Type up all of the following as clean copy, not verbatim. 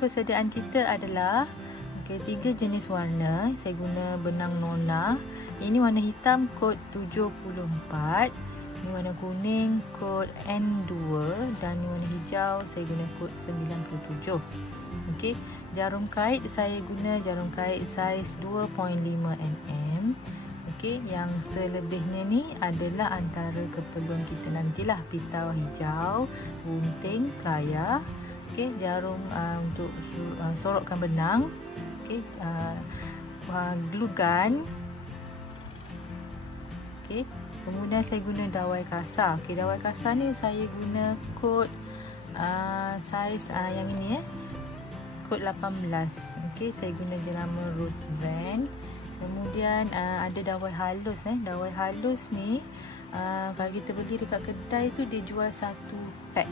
persediaan kita adalah 3 jenis warna. Saya guna benang nona. Ini warna hitam kod 74. Ini warna kuning kod N2 dan ini warna hijau saya guna kod 97. Okey, jarum kait saya guna jarum kait saiz 2.5 mm. Okey, yang selebihnya ni adalah antara keperluan kita nantilah. Pita hijau, gunting, plier, okey, jarum untuk sorokkan benang, okey, glue gun, okey. Kemudian saya guna dawai kasar. Okey, dawai kasar ni saya guna kod saiz yang ini kod 18. Okey, saya guna jenama rose brand. Kemudian ada dawai halus. Dawai halus ni kalau kita beli dekat kedai tu dia jual satu pack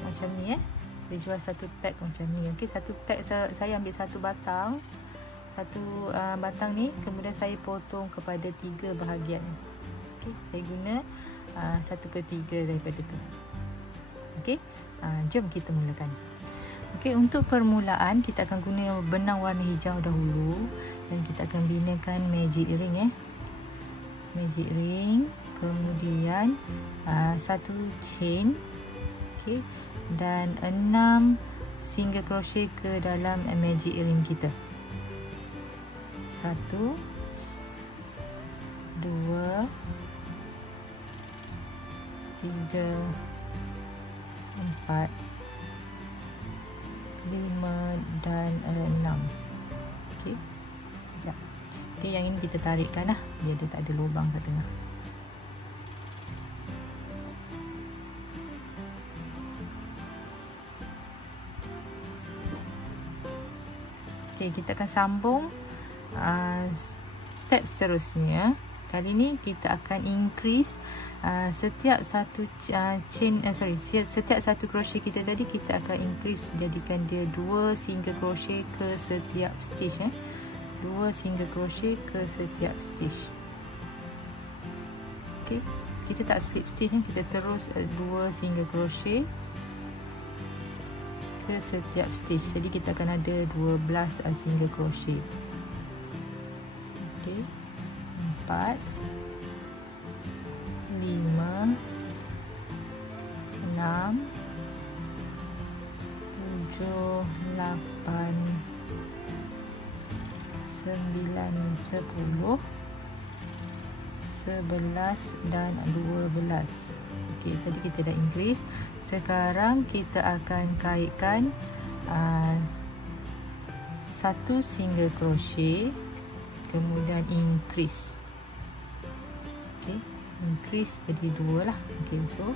macam ni. Dia jual satu pack macam ni. Okey, satu pack saya ambil satu batang. Satu batang ni kemudian saya potong kepada 3 bahagian. Okey, saya guna 1/3 daripada tu. Okey, jom kita mulakan. Okey, untuk permulaan kita akan guna benang warna hijau dahulu dan kita akan binakan magic ring magic ring, kemudian satu chain, okey, dan 6 single crochet ke dalam magic ring kita. 1 2 3 4 5 dan 6. Okey. Sekejap. Okey, yang ini kita tarikkan lah biar dia tak ada lubang kat tengah. Okey, kita akan sambung step seterusnya. Kali ni kita akan increase setiap satu setiap satu crochet kita tadi kita akan increase, jadikan dia 2 single crochet ke setiap stitch 2 single crochet ke setiap stitch. Okey, kita tak skip stitch kita terus 2 single crochet ke setiap stitch. Jadi kita akan ada 12 single crochet. Okey, 4 5 6 7 8 9 10 11 dan 12. Okey, tadi kita dah increase. Sekarang kita akan kaitkan satu single crochet kemudian increase. Okey, increase jadi 2 lah. Okey, so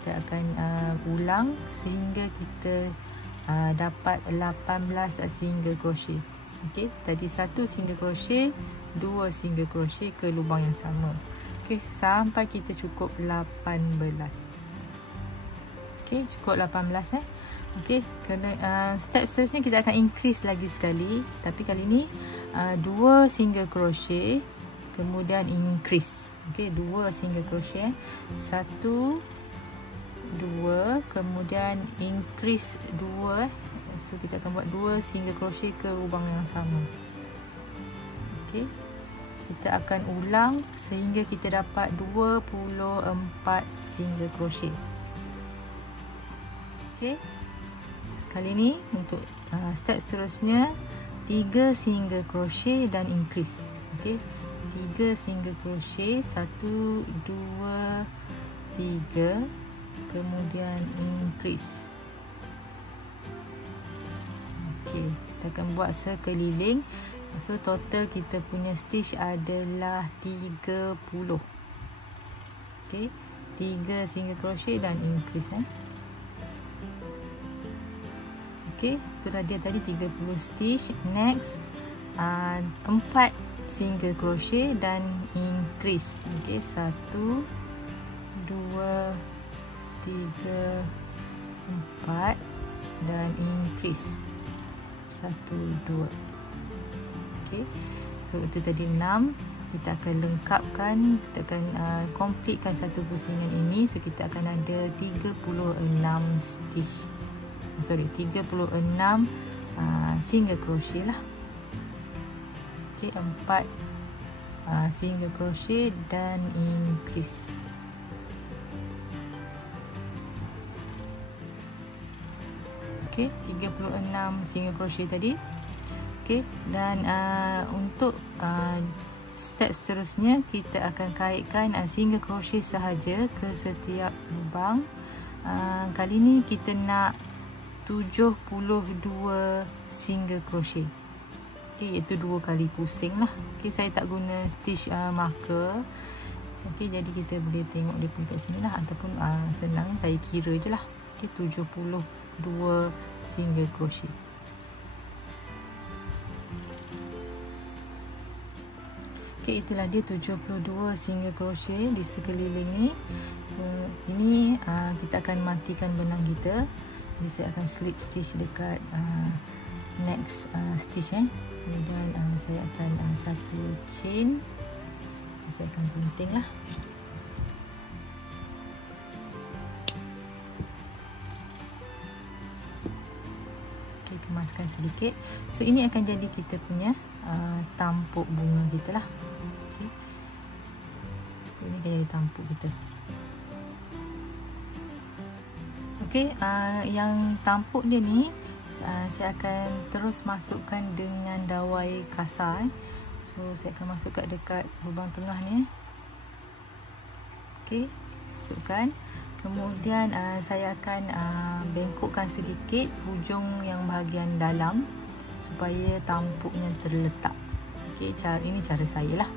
kita akan ulang sehingga kita dapat 18 single crochet. Okey, tadi 1 single crochet, 2 single crochet ke lubang yang sama. Okey, sampai kita cukup 18. Okey, cukup 18 Okey, kena step seterusnya kita akan increase lagi sekali, tapi kali ni 2 single crochet kemudian increase. Okey, 2 single crochet, 1 2 kemudian increase 2. So kita akan buat 2 single crochet ke lubang yang sama. Okey, kita akan ulang sehingga kita dapat 24 single crochet. Okey, sekali ni untuk step seterusnya 3 single crochet dan increase. Okey, 3 single crochet, 1 2 3 kemudian increase. Okey, kita akan buat sekeliling. So total kita punya stitch adalah 30. Okey, 3 single crochet dan increase Okey, itulah dia tadi 30 stitch. Next 4 single crochet dan increase. Okey, 1 2 3 4 dan increase 1 2. Okey, so itu tadi 6. Kita akan lengkapkan, kita akan completekan satu pusingan ini. So kita akan ada 36 stitch. 36 single crochet lah. Okey, 4 single crochet dan increase. Okey, 36 single crochet tadi. Okey, dan untuk step seterusnya kita akan kaitkan single crochet sahaja ke setiap lubang. Kali ni kita nak 72 single crochet. Okey, iaitu 2 kali pusing lah. Okey, saya tak guna stitch marker. Okey, jadi kita boleh tengok dia pun kat sini lah, ataupun senang saya kira je lah. Okey, 72 single crochet. Okey, itulah dia 72 single crochet di sekeliling ni. So, ini kita akan matikan benang kita. Jadi saya akan slip stitch dekat next stitch kemudian saya akan satu chain, saya akan gunting lah. Okay, kemaskan sedikit. So ini akan jadi kita punya tampuk bunga kita lah. Okay. So ini akan jadi tampuk kita. Okay, yang tampuk dia ni saya akan terus masukkan dengan dawai kasar. So saya akan masukkan dekat lubang tengah ni. Okey, masukkan. Kemudian saya akan bengkokkan sedikit hujung yang bahagian dalam supaya tampuknya terletak. Okey, ini cara saya lah.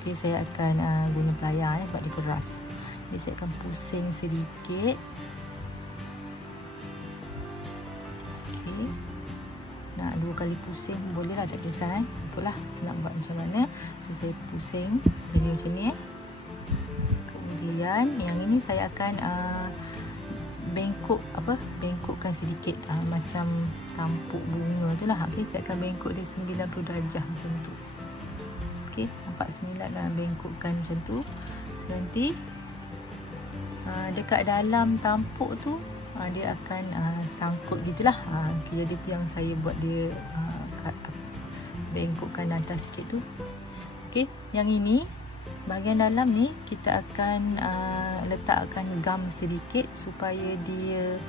Okey, saya akan guna pelayar sebab dia keras. Jadi saya akan pusing sedikit. Nak 2 kali pusing boleh lah, tak kisah ikutlah nak buat macam mana. So saya pusing jadi macam ni Kemudian yang ini saya akan bengkokkan sedikit macam tampuk bunga tu lah. Okay, saya akan bengkok dia 90 darjah macam tu. Okay, nampak 9 dah bengkokkan macam tu. So nanti dekat dalam tampuk tu dia akan sangkut gitulah. Jadi tu yang saya buat dia bengkokkan atas sikit tu. Okey, yang ini bahagian dalam ni kita akan letakkan gam sedikit supaya dia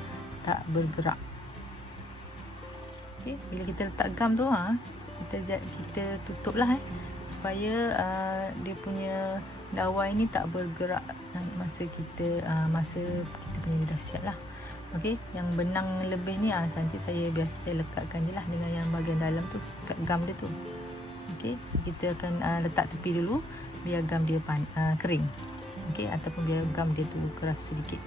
tak bergerak. Okey, bila kita letak gam tu kita tutuplah supaya dia punya dawai ni tak bergerak masa kita punya dah siap lah. Okey, yang benang lebih ni nanti saya lekatkan je lah dengan yang bahagian dalam tu, kat gam dia tu. Okey, so kita akan letak tepi dulu biar gam dia kering. Okey, ataupun biar gam dia tu keras sedikit.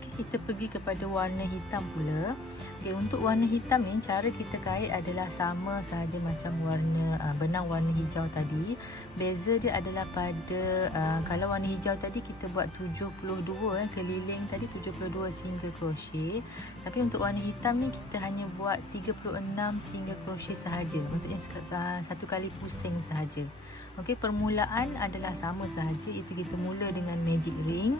Okey, kita pergi kepada warna hitam pula. Okey, untuk warna hitam ni cara kita kait adalah sama sahaja macam benang warna hijau tadi. Beza dia adalah pada kalau warna hijau tadi kita buat 72 keliling tadi 72 single crochet. Tapi untuk warna hitam ni kita hanya buat 36 single crochet sahaja. Maksudnya satu kali pusing sahaja. Okey, permulaan adalah sama sahaja, itu kita mula dengan magic ring.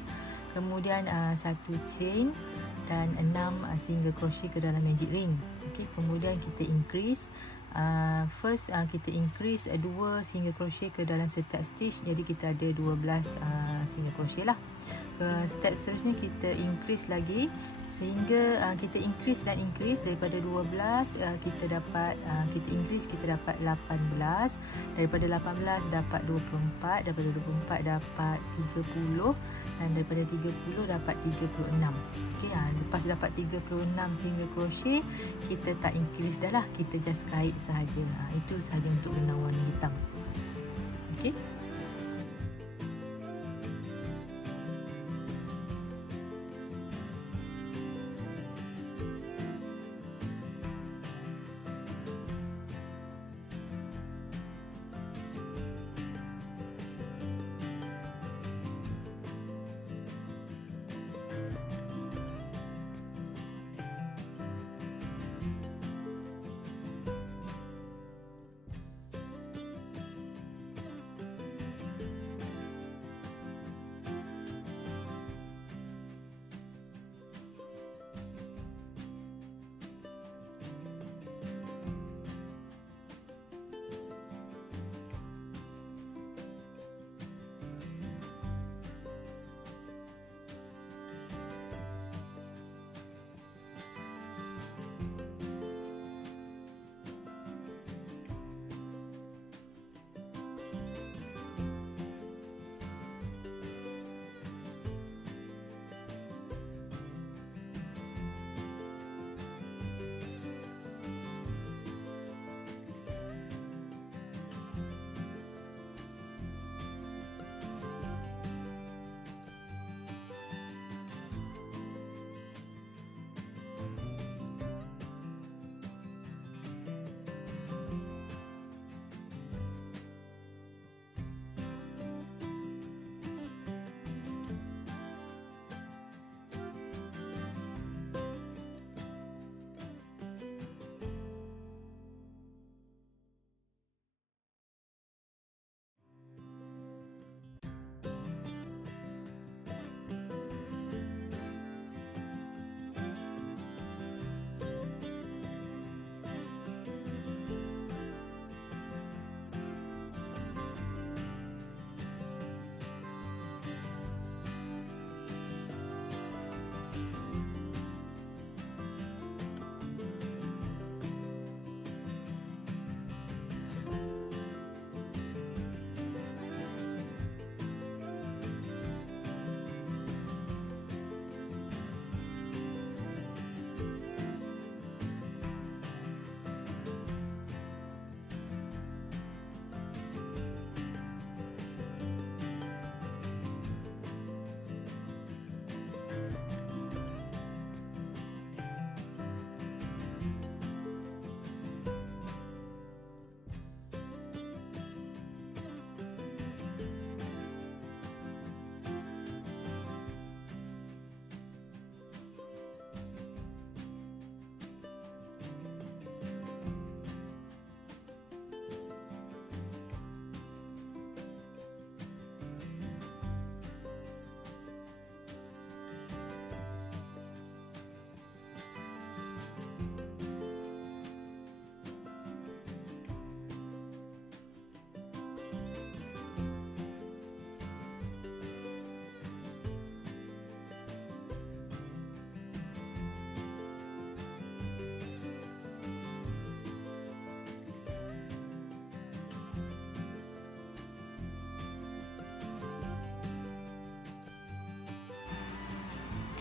Kemudian satu chain dan 6 single crochet ke dalam magic ring. Okey, kemudian kita increase. First kita increase 2 single crochet ke dalam setiap stitch. Jadi kita ada 12 single crochet lah. Step seterusnya kita increase lagi sehingga kita increase dan increase daripada 12 kita increase kita dapat 18, daripada 18 dapat 24, daripada 24 dapat 30 dan daripada 30 dapat 36. Okey, lepas dapat 36 single crochet kita tak increase dah lah, kita just kait sahaja. Itu sahaja untuk benang warna hitam. Okey.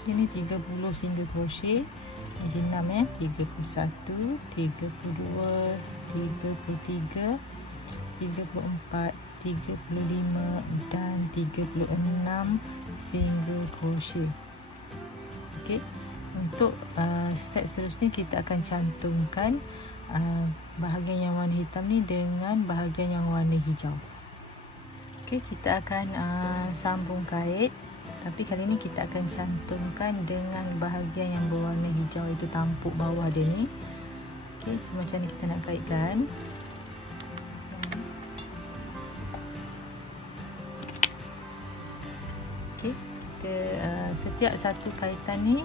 Ini 30 single crochet. Jadi 6 ya. 31, 32, 33, 34, 35 dan 36 single crochet. Okey. Untuk step seterusnya kita akan cantumkan bahagian yang warna hitam ni dengan bahagian yang warna hijau. Okey, kita akan sambung kait. Tapi kali ni kita akan cantumkan dengan bahagian yang berwarna hijau, itu tampuk bawah dia ni. Okey, semacam ni kita nak kaitkan. Okey, kita setiap satu kaitan ni,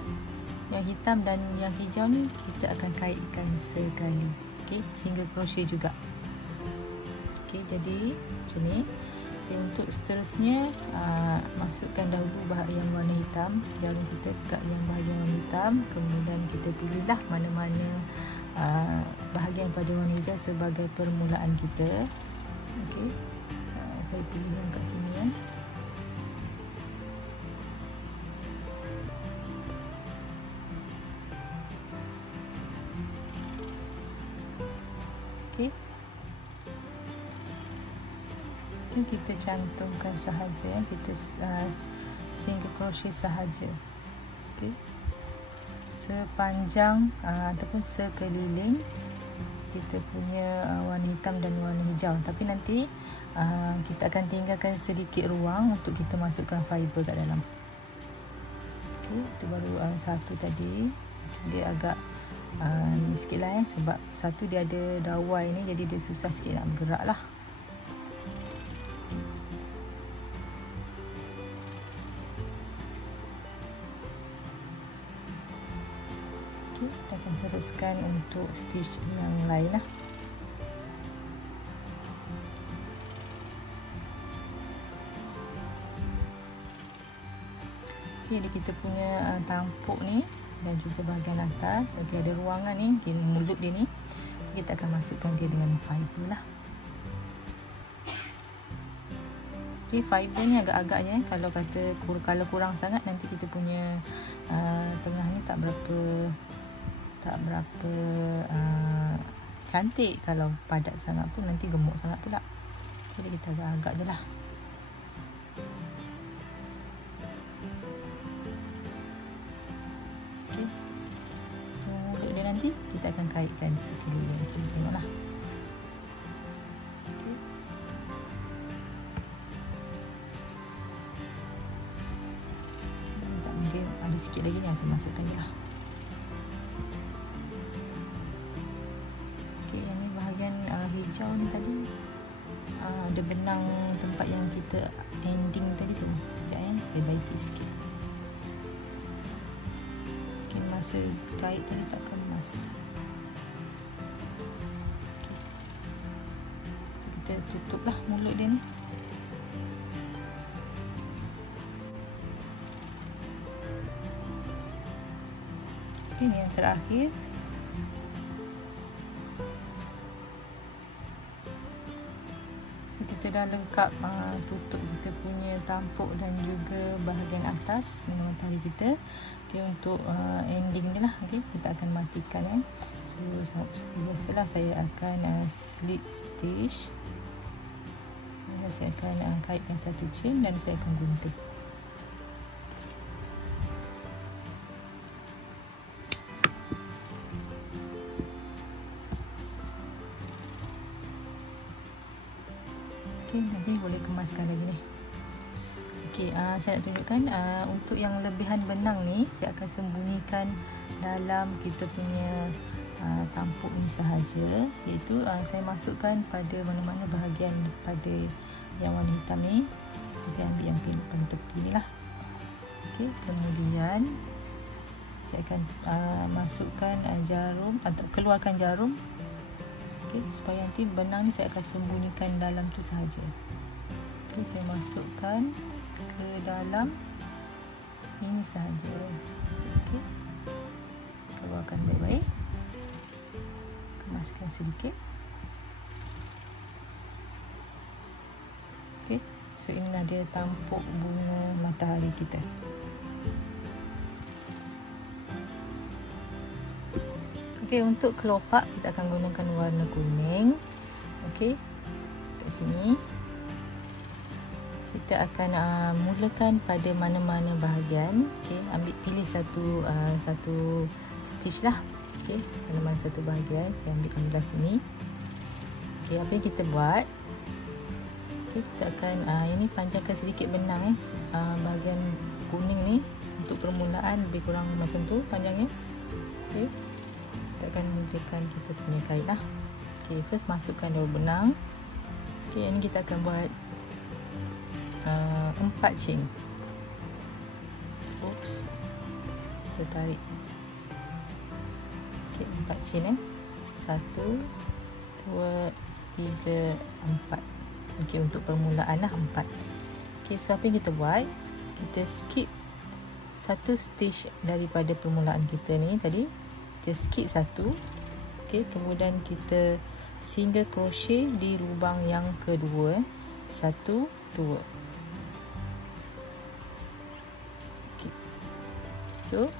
yang hitam dan yang hijau ni kita akan kaitkan sekali. Okey, single crochet juga. Okey, jadi macam ni. Untuk seterusnya, masukkan dahulu bahagian warna hitam, jarum kita dekat yang bahagian warna hitam, kemudian kita pilihlah mana-mana bahagian pada warna hijau sebagai permulaan kita. Okey, saya pilih yang kat sini ya. Okey, kita cantumkan sahaja, kita single crochet sahaja. Okey, sepanjang ataupun sekeliling kita punya warna hitam dan warna hijau. Tapi nanti kita akan tinggalkan sedikit ruang untuk kita masukkan fiber kat dalam. Okey, itu baru satu tadi. Dia agak ni sikit lah sebab satu dia ada dawai ni, jadi dia susah sikit nak bergerak lah. Kita akan teruskan untuk stitch yang lain lah. Jadi kita punya tampuk ni dan juga bahagian atas, okay, ada ruangan ni di mulut dia ni, kita akan masukkan dia dengan fiber lah. Okay, fiber ni agak-agak je, kalau kurang sangat nanti kita punya tengah ni tak berapa cantik. Kalau padat sangat pun nanti gemuk sangat pula. Jadi kita agak-agak je lah. Okay, so mulut dia nanti kita akan kaitkan sekeliling. Tengoklah. Okay. Mungkin ada sikit lagi ni, saya masukkan je lah. Hijau ni tadi ada benang tempat yang kita ending tadi tu. Sekejap ya, saya baiki sikit. Okay, masa kait tadi tak kemas. Okay. So kita tutup lah mulut dia ni. Okay, ni yang terakhir. Kita dah lengkap tutup kita punya tampuk dan juga bahagian atas minum tali kita. Okay, untuk ending ni lah, okay, kita akan matikan ya. So biasalah saya akan slip stitch. Saya akan kaitkan satu chain dan saya akan gunting. Okay, nanti boleh kemaskan lagi ni. Okay, saya nak tunjukkan untuk yang lebihan benang ni saya akan sembunyikan dalam kita punya tampuk ni sahaja, iaitu saya masukkan pada mana-mana bahagian pada yang warna hitam ni. Saya ambil yang paling tepi ni lah. Okay, kemudian saya akan masukkan jarum atau keluarkan jarum. Okay, supaya nanti benang ni saya akan sembunyikan dalam tu sahaja. Okay, saya masukkan ke dalam ini sahaja. Okay, keluarkan baik-baik, kemaskan sedikit. Okay, so inilah dia tampuk bunga matahari kita. Okey, untuk kelopak kita akan gunakan warna kuning. Okey, kat sini kita akan mulakan pada mana-mana bahagian. Okey, pilih satu stitch lah. Okey, mana-mana satu bahagian. Saya ambil sini. Okey, apa yang kita buat? Okey, kita akan ini panjangkan sedikit benang bahagian kuning ni untuk permulaan, lebih kurang macam tu panjangnya. Okey, kita akan mulakan kita punya kait lah. Okey, first masukkan daun benang. Okey, ini kita akan buat 4 chain. Oops, kita tarik. Okey, 4 chain 1, 2, 3, 4. Okey, untuk permulaan lah 4. Okey, so apa yang kita buat? Kita skip satu stitch daripada permulaan kita ni tadi. Kita skip satu. Okey, kemudian kita single crochet di lubang yang kedua. 1, 2. Okey. So,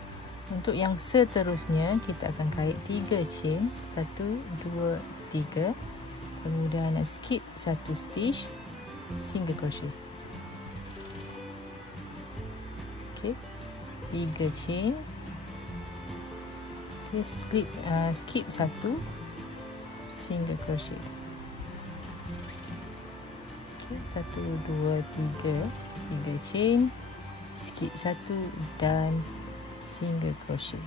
untuk yang seterusnya kita akan kait 3 chain. 1, 2, 3. Kemudian skip satu stitch, single crochet. Okey, 3 chain. Okay, skip satu, single crochet. Okay, 1, 2, 3 chain, skip satu dan single crochet.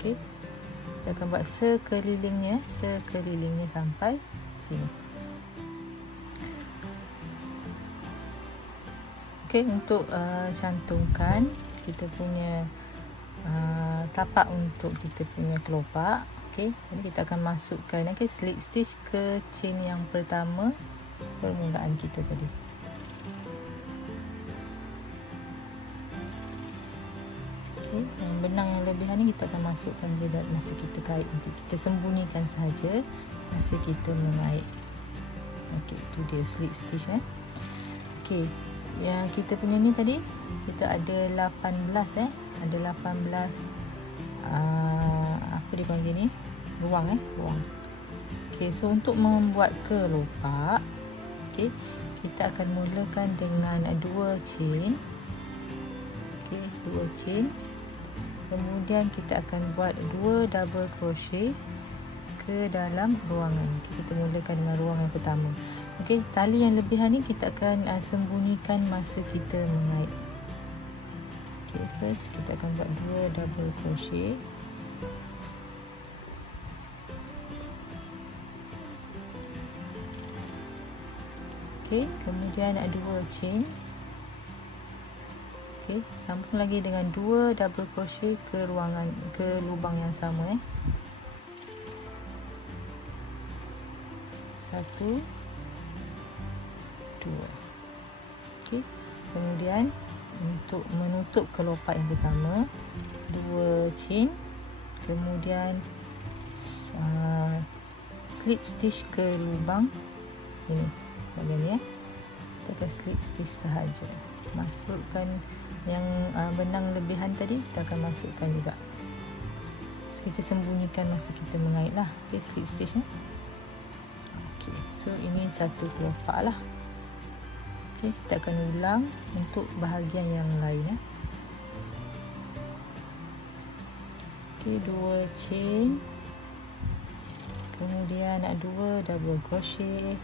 Okey, kita akan buat sekelilingnya sampai sini. Okey, untuk cantumkan kita punya tapak untuk kita punya kelopak. Okey, jadi kita akan masukkan slip stitch ke chain yang pertama permulaan kita tadi. Okey, benang yang lebihan ni kita akan masukkan juga masa kita kait, nanti kita sembunyikan sahaja masa kita mengait. Okey, itu dia slip stitch Okey, yang kita punya ni tadi kita ada 18 ada 18 apa dia panggil ni, ruang ruang. Okey, so untuk membuat kelopak, okey, kita akan mulakan dengan 2 chain. Okey, 2 chain. Kemudian kita akan buat 2 double crochet ke dalam ruangan. Kita mulakan dengan ruang yang pertama. Okey, tali yang lebihan ni kita akan sembunyikan masa kita mengait. Okey, first kita akan buat 2 double crochet. Okey, kemudian 2 chain. Okey, sambung lagi dengan 2 double crochet ke ruangan, ke lubang yang sama 1, 2. Okey, kemudian untuk menutup kelopak yang pertama 2 chain, kemudian slip stitch ke lubang ini bahagian ni kita akan slip stitch sahaja. Masukkan yang benang lebihan tadi, kita akan masukkan juga. So, kita sembunyikan masa kita mengait lah. Okay, slip stitch Okay, so ini satu kelopak lah. Okay, kita akan ulang untuk bahagian yang lain Okay, 2 chain, kemudian 2 double crochet,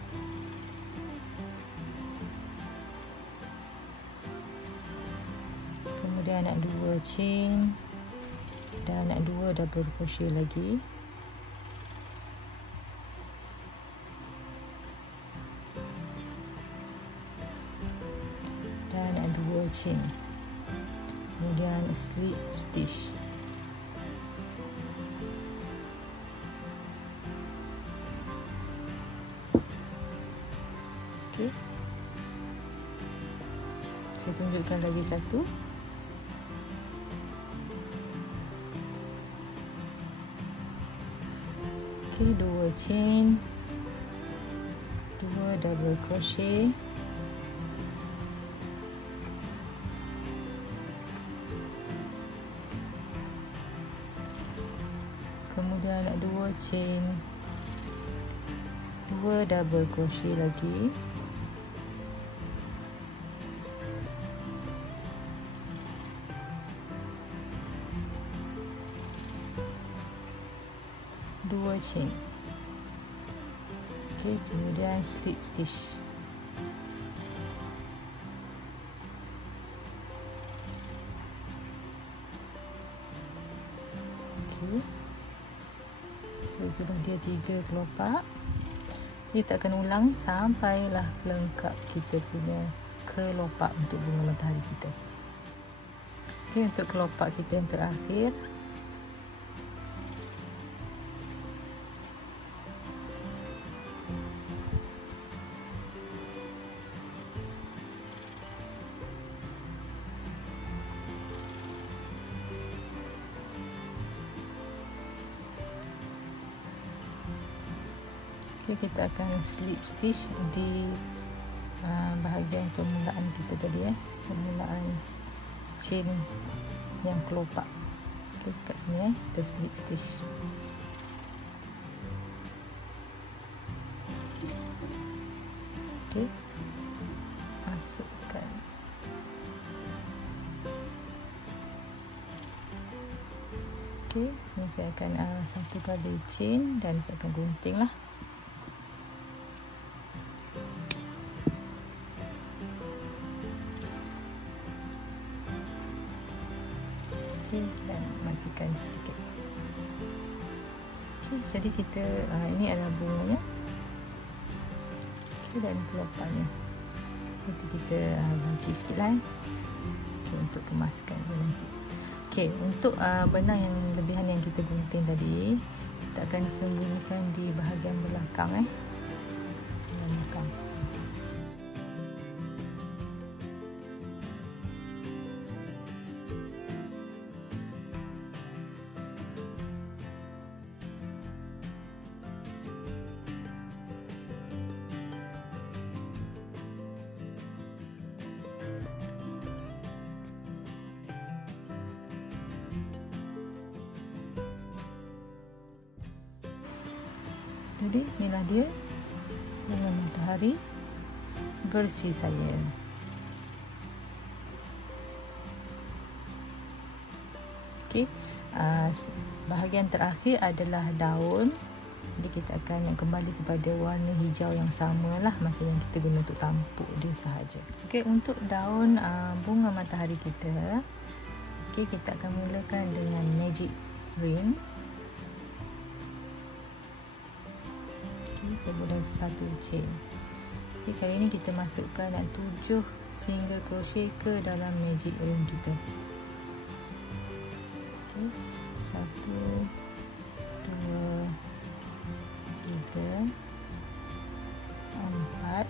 kemudian 2 chain dan 2 double crochet lagi. Dan 2 chain. Kemudian slip stitch. Okey. Saya tunjukkan lagi satu. Okey, 2 chain, 2 double crochet, dengan 2 chain 2 double crochet lagi. Dua chain. Okey, kemudian slip stitch. Okey. So itulah dia 3 kelopak. Kita akan ulang sampailah lengkap kita punya kelopak untuk bunga matahari kita. Okey, untuk kelopak kita yang terakhir, kita akan slip stitch di bahagian permulaan kita tadi, permulaan chain yang kelopak. Okey, kat sini kita slip stitch. Okey, masukkan. Okey, ini saya akan satu kali chain dan saya akan gunting lah. Dan matikan sedikit. Okay, jadi kita ini adalah bunganya. Okay, dan kelopaknya nanti kita bagi sikit lah. Okay, untuk kemaskan nanti. Okay, untuk benang yang lebihan yang kita gunting tadi, kita akan sembunyikan di bahagian belakang belakang. Jadi inilah dia bunga matahari versi saya. Okey, bahagian terakhir adalah daun. Jadi kita akan kembali kepada warna hijau yang samalah macam yang kita guna untuk tampuk dia sahaja. Okey, untuk daun bunga matahari kita, okey, kita akan mulakan dengan magic ring. Kemudian satu chain. Jadi kali ini kita masukkan 7 single crochet ke dalam magic ring kita. Okey, 1 2 3 4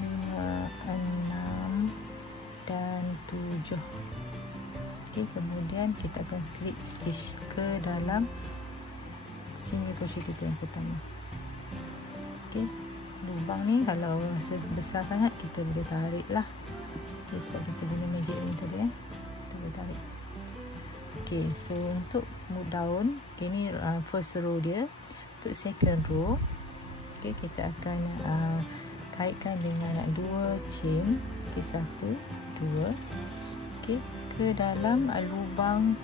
5 6 dan 7. Okey, kemudian kita akan slip stitch ke dalam single crochet kita yang pertama. Okey, lubang ni kalau rasa besar sangat kita boleh tarik lah. Okay, sebab kita guna magic ring tadi kita boleh tarik. Okey, so untuk daun, okay, ni first row dia. Untuk second row, okay, kita akan kaitkan dengan 2 chain. Okay, 1 2, okay, ke dalam lubang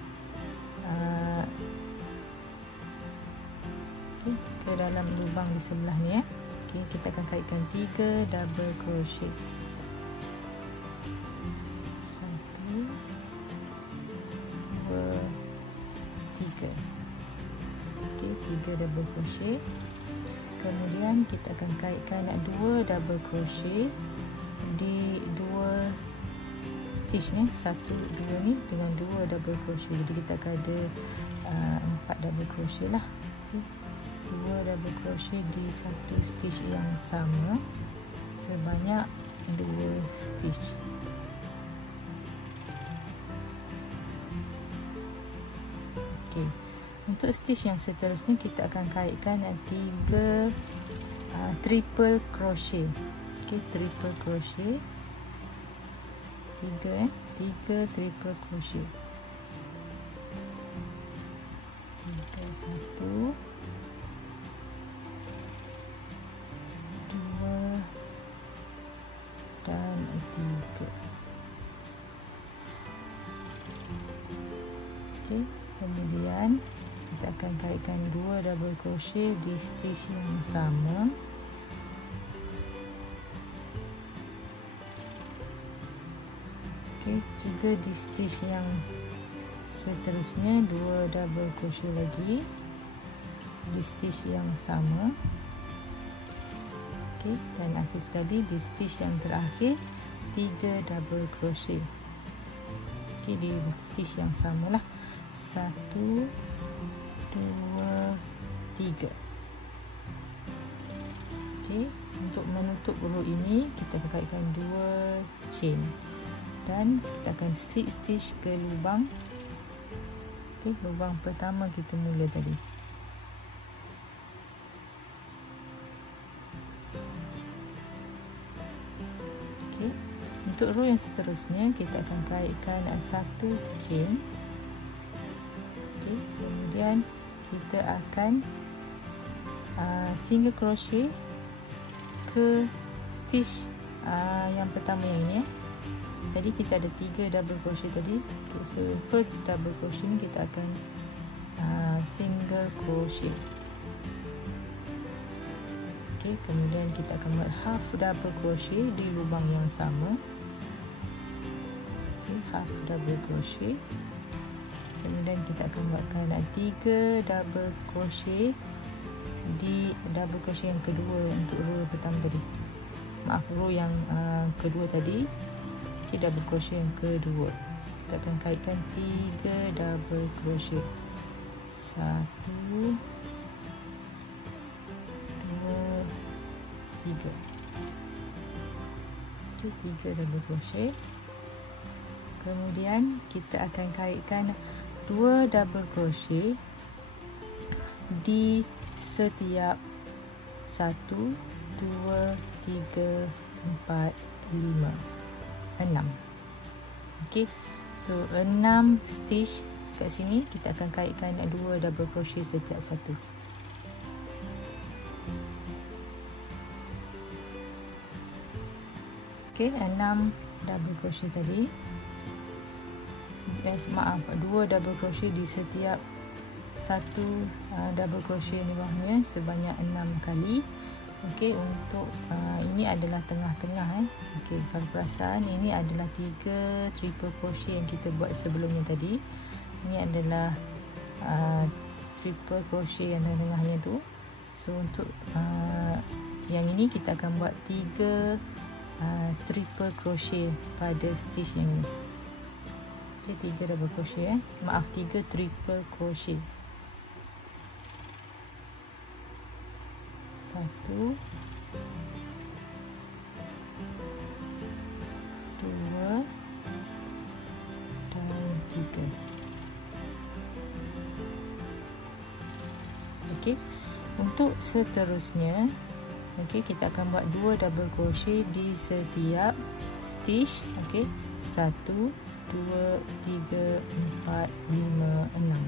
ke dalam lubang di sebelah ni ya. Okey, kita akan kaitkan 3 double crochet. 1 2 3. Okey, 3 double crochet. Kemudian kita akan kaitkan 2 double crochet di 2 stitch ni, 1 2 ni dengan 2 double crochet. Jadi kita akan ada 4 double crochet lah. Okay. 2 double crochet di satu stitch yang sama sebanyak 2 stitch. Okey, untuk stitch yang seterusnya kita akan kaitkan 3 triple crochet. Okey, triple crochet 3 triple crochet. 3 1, 2 dan 3. Okey, kemudian kita akan kaitkan 2 double crochet di stitch yang sama. Okey, juga di stitch yang seterusnya 2 double crochet lagi di stitch yang sama. Okey, dan akhir sekali di stitch yang terakhir 3 double crochet. Okey, di stitch yang samalah. 1, 2, 3. Okey, untuk menutup row ini kita akan kaitkan 2 chain dan kita akan slip stitch ke lubang. Okey, lubang pertama kita mula tadi. Okey, untuk row yang seterusnya kita akan kaitkan 1 chain. Kemudian kita akan single crochet ke stitch yang pertama yang ini. Jadi kita ada 3 double crochet tadi. Okay, so first double crochet ni kita akan single crochet. Okay, kemudian kita akan buat half double crochet di lubang yang sama. Okay, half double crochet. Kemudian kita akan buatkan 3 double crochet di double crochet yang kedua untuk row pertama tadi. Maaf, row yang kedua tadi. Okay, double crochet yang kedua. Kita akan kaitkan 3 double crochet. 1, 2, 3. Okay, 3 double crochet. Kemudian kita akan kaitkan 2 double crochet di setiap 1, 2, 3, 4, 5, 6. Okey, so 6 stitch kat sini kita akan kaitkan 2 double crochet setiap satu. Okey, 6 double crochet tadi. Maaf, 2 double crochet di setiap satu double crochet ni bawahnya sebanyak 6 kali. Okey, untuk ini adalah tengah-tengah. Okey, kalau perasan ini adalah 3 triple crochet yang kita buat sebelumnya tadi. Ini adalah triple crochet yang tengah-tengahnya tu. So untuk yang ini kita akan buat 3 triple crochet pada stitch yang ini. 3 double crochet maaf 3 triple crochet. 1, 2, dan 3. Okey, untuk seterusnya kita akan buat 2 double crochet di setiap stitch. Okey, 1, 2, 3, 4, 5, 6.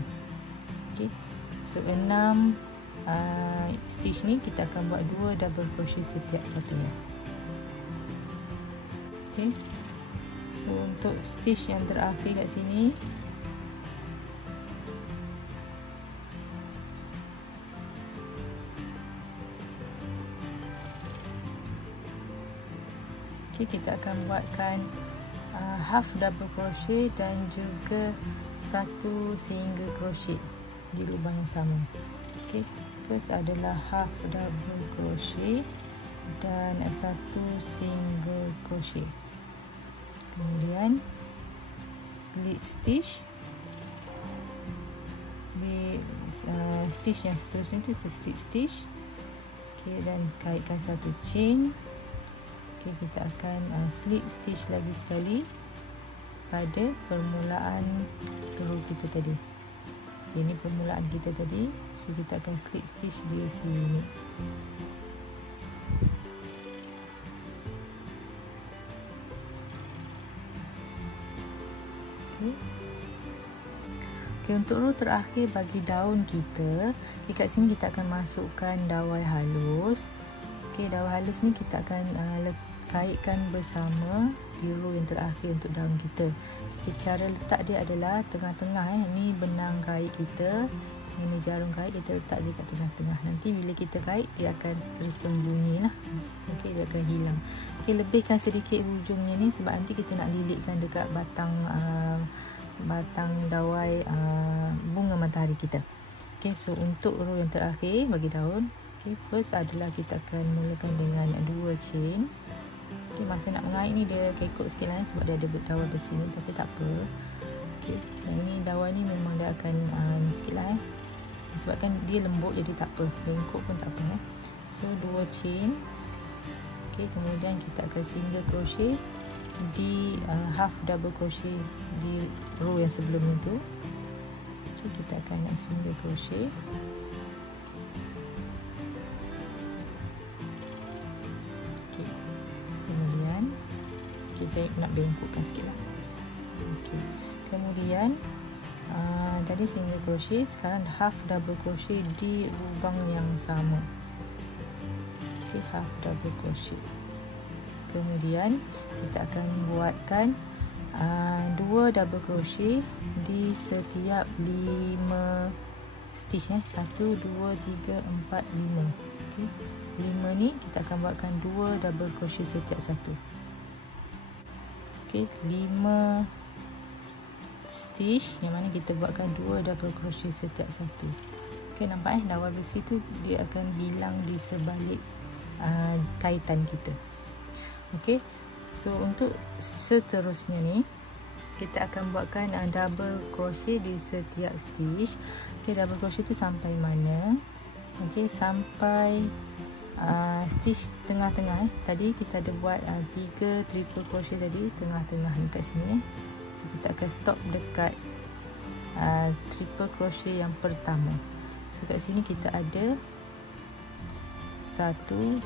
Okey, so 6 stitch ni kita akan buat 2 double crochet setiap satunya. Okey, so untuk stitch yang terakhir kat sini kita akan buatkan half double crochet dan juga 1 single crochet di lubang yang sama. Okey, first adalah half double crochet dan 1 single crochet. Kemudian slip stitch di stitch yang seterusnya itu slip stitch. Okey, dan kaitkan 1 chain. Okay, kita akan slip stitch lagi sekali pada permulaan row kita tadi. Okay, ini permulaan kita tadi, so kita akan slip stitch di sini. Okay. Okay, untuk row terakhir bagi daun kita, kat sini kita akan masukkan dawai halus. Okay, dawai halus ni kita akan kaitkan bersama di row yang terakhir untuk daun kita. Okay, cara letak dia adalah tengah-tengah. Ini benang kait kita, ini jarum kait, kita letak dia kat tengah-tengah. Nanti bila kita kait, dia akan tersembunyi lah. Okay, dia akan hilang. Okay, lebihkan sedikit hujungnya ni sebab nanti kita nak lilitkan dekat batang dawai bunga matahari kita. Okay, so untuk row yang terakhir bagi daun, okay, first adalah kita akan mulakan dengan 2 chain. Okay, masa nak mengait ni dia kekok sikit lah sebab dia ada dawai di sini, tapi tak apa. Okay, dan ini dawai ni memang dia akan ni sikit lah sebabkan dia lembut, jadi tak apa, bengkok pun tak apa So 2 chain. Okay, kemudian kita akan single crochet di half double crochet di row yang sebelum itu. So kita akan nak single crochet. Okay. Kemudian saya nak bengkokkan sikit lah. Okay. Kemudian tadi single crochet, sekarang half double crochet di lubang yang sama. Okay, half double crochet. Kemudian kita akan buatkan 2 double crochet di setiap 5 stitch 1, 2, 3, 4, 5. Okay. 5 ni kita akan buatkan 2 double crochet setiap satu. Okay, 5 stitch yang mana kita buatkan 2 double crochet setiap satu. Okay, nampak dawai besi tu dia akan hilang di sebalik kaitan kita. Okay, so untuk seterusnya ni kita akan buatkan double crochet di setiap stitch. Okay, double crochet tu sampai mana? Okay, sampai stitch tengah-tengah. Tadi kita ada buat 3 triple crochet tadi, tengah-tengah ni kat sini. So kita akan stop dekat triple crochet yang pertama. So kat sini kita ada 1, 2,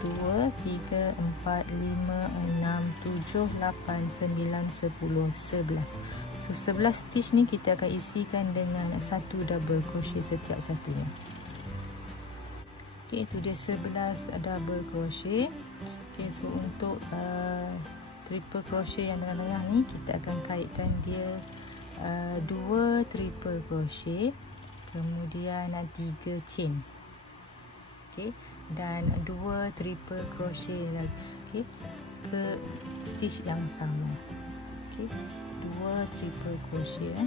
3, 4, 5, 6, 7, 8, 9, 10, 11. So 11 stitch ni kita akan isikan dengan 1 double crochet setiap satunya. Okay, itu dia 11 double crochet. Okay, so untuk triple crochet yang tengah-tengah ni kita akan kaitkan dia 2 triple crochet, kemudian 3 chain. Okay, dan 2 triple crochet lagi, okay, ke stitch yang sama. Okay, 2 triple crochet 1,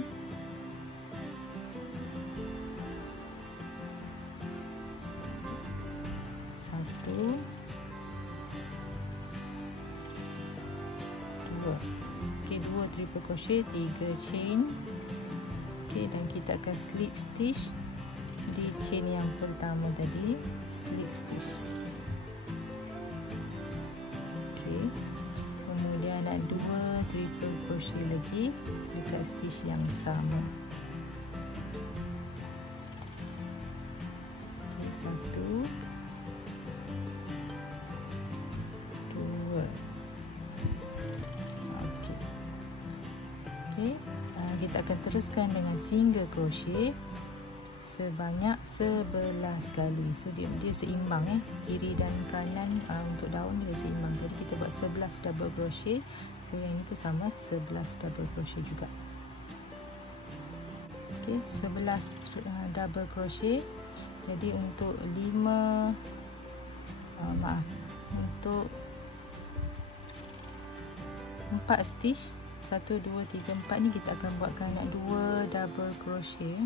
2. Okay, 2 triple crochet, 3 chain. Okay, dan kita akan slip stitch di chain yang pertama tadi, slip stitch. Okay, kemudian ada 2 triple crochet lagi dekat stitch yang sama. Okay, 1, 2. Okay, kita akan teruskan dengan single crochet sebanyak 11 kali. So dia seimbang kiri dan kanan untuk daun dia seimbang. Jadi kita buat 11 double crochet. So yang ini pun sama, 11 double crochet juga. Okey, 11 double crochet. Jadi untuk 4 stitch, 1, 2, 3, 4 ni kita akan buatkan 2 double crochet.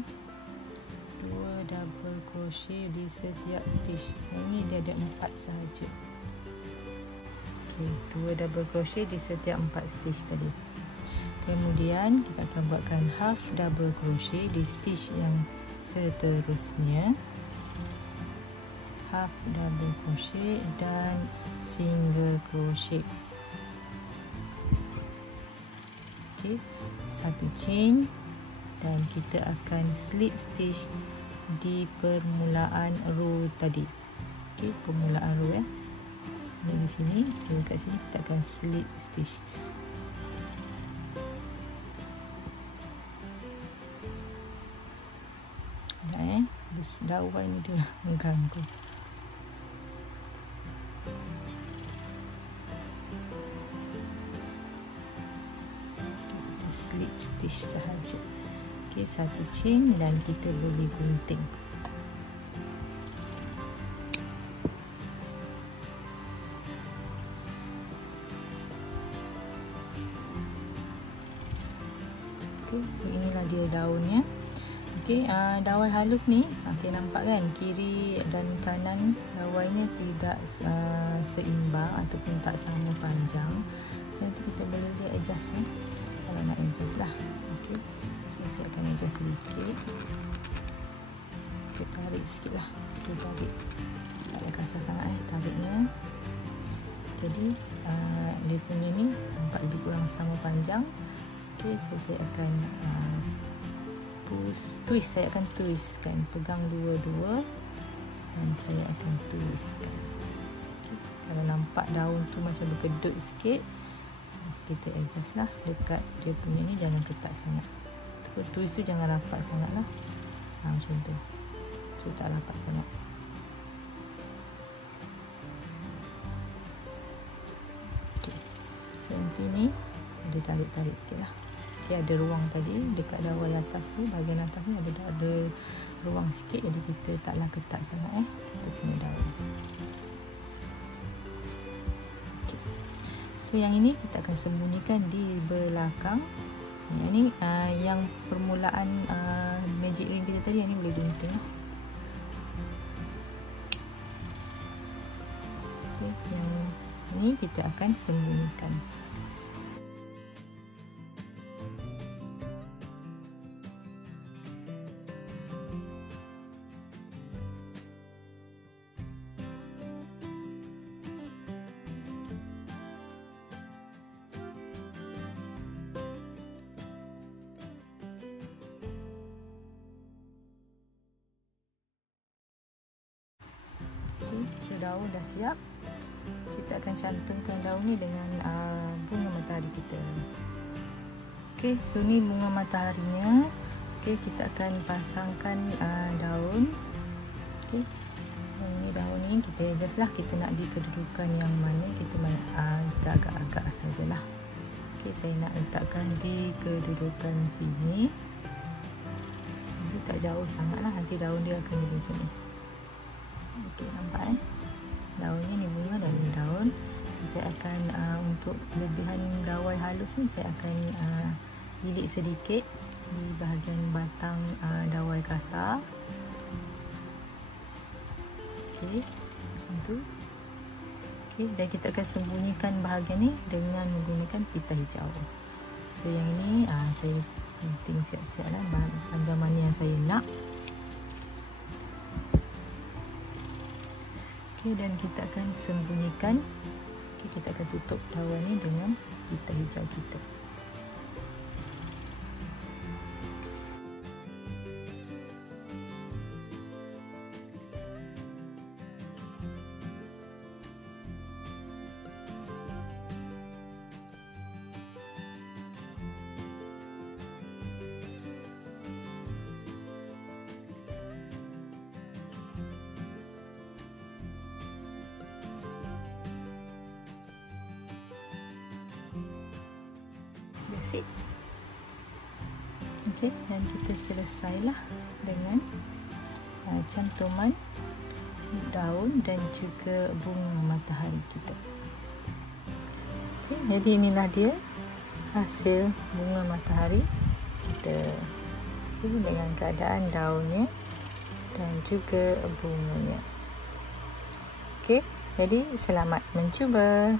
2 double crochet di setiap stitch. Yang ni dia ada 4 sahaja. Okey, 2 double crochet di setiap 4 stitch tadi. Kemudian kita akan buatkan half double crochet di stitch yang seterusnya. Half double crochet dan single crochet. Okey, 1 chain dan kita akan slip stitch di permulaan row tadi. Okey, permulaan row Ini di sini, so kat sini kita akan slip stitch. dawai ni dia mengganggu. Kita slip stitch sahaja. Okey, satu chain dan kita boleh gunting. So inilah dia daunnya. Okey, dawai halus ni, okey, nampak kan kiri dan kanan dawainya tidak seimbang ataupun tak sama panjang. So nanti kita boleh dia adjust ni, kalau nak adjust lah. Okey, so saya akan adjust sedikit. Saya tarik sikit lah. Kita tarik, tak ada kasar sangat tariknya. Jadi dia punya ni nampak lebih kurang sama panjang. Okay, so saya akan twist. Saya akan twistkan, pegang dua-dua dan saya akan twistkan. Okay. Kalau nampak daun tu macam berkedut sikit, kita adjust lah dekat dia punya ni, jangan ketat sangat. Twist tu jangan rapat sangat lah, macam tu. So tak rapat sangat. Okay. So nanti ni dia tarik-tarik sikit lah. Okay, ada ruang tadi dekat dawai atas tu, bahagian atas ni ada ruang sikit, jadi kita taklah ketat sangat kita punya dawai. Okay. So yang ini kita akan sembunyikan di belakang. Yang ni yang permulaan magic ring kita tadi, yang ni boleh gunting. Okay, yang ni kita akan sembunyikan. So daun dah siap. Kita akan cantumkan daun ni dengan bunga matahari kita. Okey, so ni bunga mataharinya. Okey, kita akan pasangkan daun. Okey, ini daun ni kita adjust lah, kita nak di kedudukan yang mana, kita agak-agak sajalah. Okey, saya nak letakkan di kedudukan sini. Nanti tak jauh sangat lah, nanti daun dia akan jadi macam ni. Okey, nampak daunnya ni bunga dan ni daun. So, saya akan untuk lebihan dawai halus ni, saya akan lilit sedikit di bahagian batang dawai kasar. Okey, macam tu. Okey, dan kita akan sembunyikan bahagian ni dengan menggunakan pita hijau. So yang ni saya gunting siap-siap lah panjang mana yang saya nak. Okey, dan kita akan sembunyikan. Okey, kita akan tutup dawai ni dengan pita hijau kita. Okey, dan kita selesailah dengan cantuman daun dan juga bunga matahari kita. Okey, jadi inilah dia hasil bunga matahari kita dengan keadaan daunnya dan juga bunganya. Okey, jadi selamat mencuba.